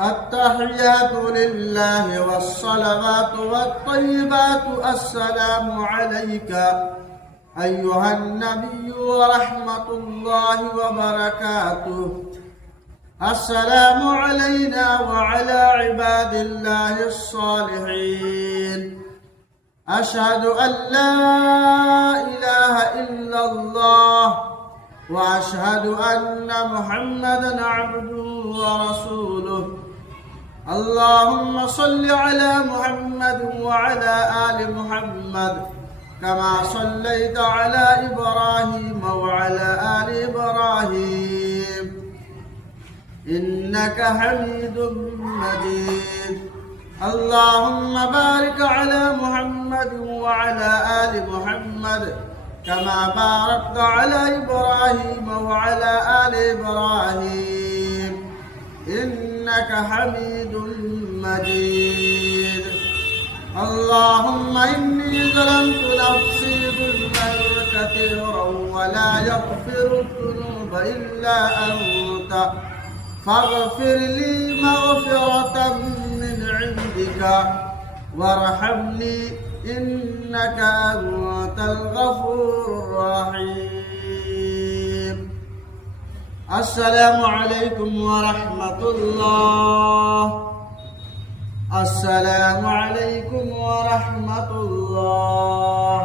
التحيات لله والصلوات والطيبات السلام عليك أيها النبي ورحمة الله وبركاته. السلام علينا وعلى عباد الله الصالحين. أشهد أن لا إله إلا الله وأشهد أن محمدًا عبده ورسوله. اللهم صل على محمد وعلى آل محمد كما صليت على إبراهيم وعلى آل إبراهيم إنك حميد مجيد. اللهم بارك على محمد وعلى آل محمد كما باركت على إبراهيم وعلى آل إبراهيم إنك حميد مجيد. اللهم إني ظلمت نفسي ظلما كثيرا ولا يغفر الذنوب إلا أنت فاغفر لي مغفرة من عندك وارحمني إنك أنت الغفور الرحيم. السلام عليكم ورحمة الله. السلام عليكم ورحمة الله.